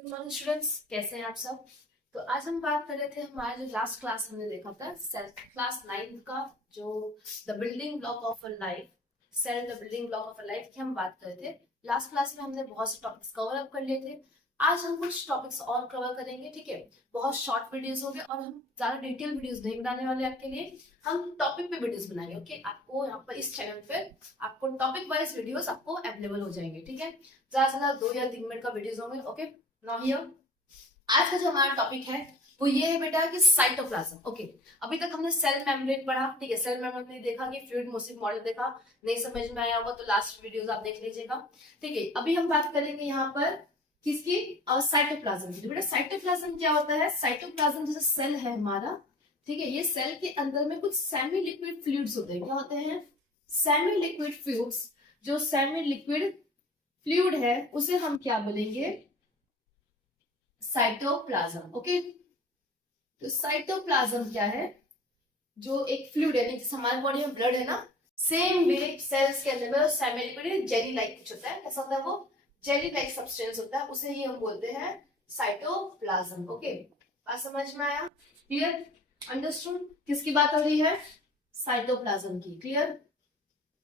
Good morning students, कैसे हैं आप सब। तो आज हम बात कर रहे थे, हमारा जो लास्ट क्लास हमने देखा था सेल क्लास 9 का, जो the building block of a life, cell the building block of a life की हम बात कर रहे थे। लास्ट क्लास में हमने बहुत से टॉपिक्स कवर अप कर लिए थे। आज हम कुछ टॉपिक्स और कवर करेंगे, ठीक है। बहुत शॉर्ट वीडियोस होंगे और हम ज्यादा डिटेल वीडियोस नहीं बनाने वाले आपके लिए। हम टॉपिक पे वीडियोस बनाएंगे, ओके। आपको यहाँ पर इस चैनल पे आपको टॉपिक वाइज वीडियोस आपको अवेलेबल हो जाएंगे, ठीक है। ज्यादा से ज्यादा 2 या 3 मिनट का वीडियोस होंगे, ओके। नाउ हियर आज का जो हमारा टॉपिक है वो ये है बेटा कि साइटोप्लाज्म, ओके। अभी तक हमने सेल मेम्ब्रेन पढ़ा, ठीक है। सेल मेम्ब्रेन में देखा कि फ्लूइड मोसिक मॉडल देखा, नहीं समझ में आया होगा तो लास्ट वीडियोस आप देख लीजिएगा, ठीक है। अभी हम बात करेंगे यहाँ पर किसकी, साइटोप्लाज्म की। बेटा साइटोप्लाज्म क्या होता है? साइटोप्लाज्म जैसे सेल है हमारा, ठीक है। ये सेल के अंदर में कुछ सेमी लिक्विड फ्लूइड्स होते हैं। क्या होते हैं? Semi liquid fluids. जो सेमी लिक्विड फ्लूइड है उसे हम क्या बोलेंगे? Cytoplasm, okay. तो साइटोप्लाज्म क्या है? जो एक फ्लूइड है, जैसे हमारे बॉडी में ब्लड है ना, सेम वे सेल्स के अंदर में सेमी लिक्विड जेली लाइक कुछ होता है। कैसा होता है वो? जेली लाइक सब्सटेंस होता है, उसे ही हम बोलते हैं साइटोप्लाज्म, ओके। बात समझ में आया? क्लियर? अंडरस्टूड? किसकी बात हो रही है? साइटोप्लाज्म की। क्लियर?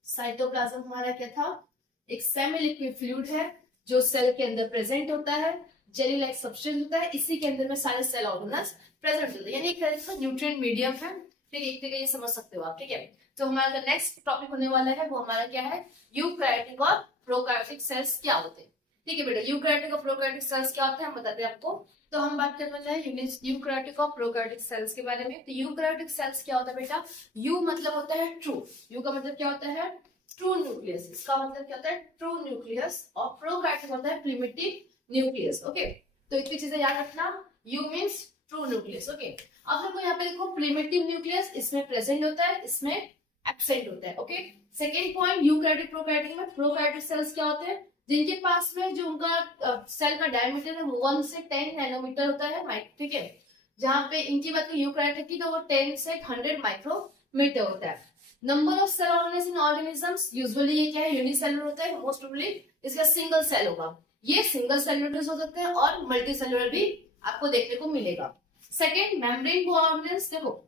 साइटोप्लाज्म हमारा क्या था? एक सेमी लिक्विड फ्लूइड है जो सेल के अंदर प्रेजेंट होता है, जेली लाइक सब्सटेंस होता है, इसी के अंदर में सारे सेल ऑर्गेनल्स प्रेजेंट होते हैं, यानी एक तरह से न्यूट्रिएंट मीडियम है, ठीक है। एक तरीके ये समझ सकते हो आप, ठीक है। तो हमारा नेक्स्ट टॉपिक होने वाला है वो हमारा क्या है? यूकैरियोटिक और प्रोकैरियोटिक सेल्स क्या होते हैं, ठीक है बेटा। यूकैरियोटिक और प्रोकैरियोटिक सेल्स क्या होते हैं हम बताते हैं आपको। तो हम बात करने वाले हैं यूकैरियोटिक और प्रोकैरियोटिक सेल्स के बारे में। तो यूकैरियोटिक सेल्स क्या होता है बेटा? यू मतलब होता है ट्रू, यू का मतलब क्या होता है? True nucleus. इसका मतलब क्या होता है? True nucleus. और प्रोकैरियोटिक होता है प्रिमिटिव न्यूक्लियस, ओके। तो इतनी चीजें याद रखना। You means true nucleus, okay. अब देखो यहाँ पे देखो, प्रिमिटिव न्यूक्लियस इसमें प्रेजेंट होता है, इसमें एब्सेंट होता है, okay. Second point, eukaryotic prokaryotic में प्रोकैरियोटिक सेल्स क्या होते हैं? जिनके पास में जो उनका सेल का डायमीटर है वो 1 से 10 नैनोमीटर होता है, ठीक है। जहां पे इनकी बात करें यूकैरियोटिक की तो वो 10 से 100 माइक्रोमीटर होता है। Number of cell organism in organisms, usually ये क्या है? यूनिसेलुलर होता है, मोस्ट प्रोबेबली इसका सिंगल सेल होगा। ये सिंगल सेलुलर हो सकते हैं और मल्टी सेलुलर भी आपको देखने को मिलेगा। सेकेंड, मेम्ब्रेन को ऑर्गेनल्स, देखो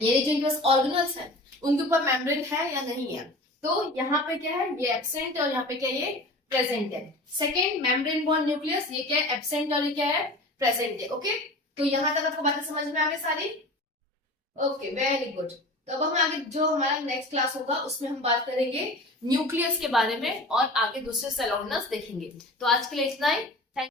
ये जो इनके पास ऑर्गेनल्स है उनके ऊपर मेम्ब्रेन है या नहीं है। तो यहाँ पे क्या है? ये एब्सेंट और यहाँ पे क्या ये प्रेजेंट है। सेकेंड, मेम्ब्रेन बॉर्न न्यूक्लियस, ये क्या है? एब्सेंट और ये क्या है? प्रेजेंट है, ओके। तो यहाँ तक आपको बातें समझ में आ गई सारी? Okay, very good. तो अब हम आगे जो हमारा नेक्स्ट क्लास होगा उसमें हम बात करेंगे न्यूक्लियस के बारे में और आगे दूसरे सेल ऑर्गेनल्स देखेंगे। तो आज के लिए इतना ही।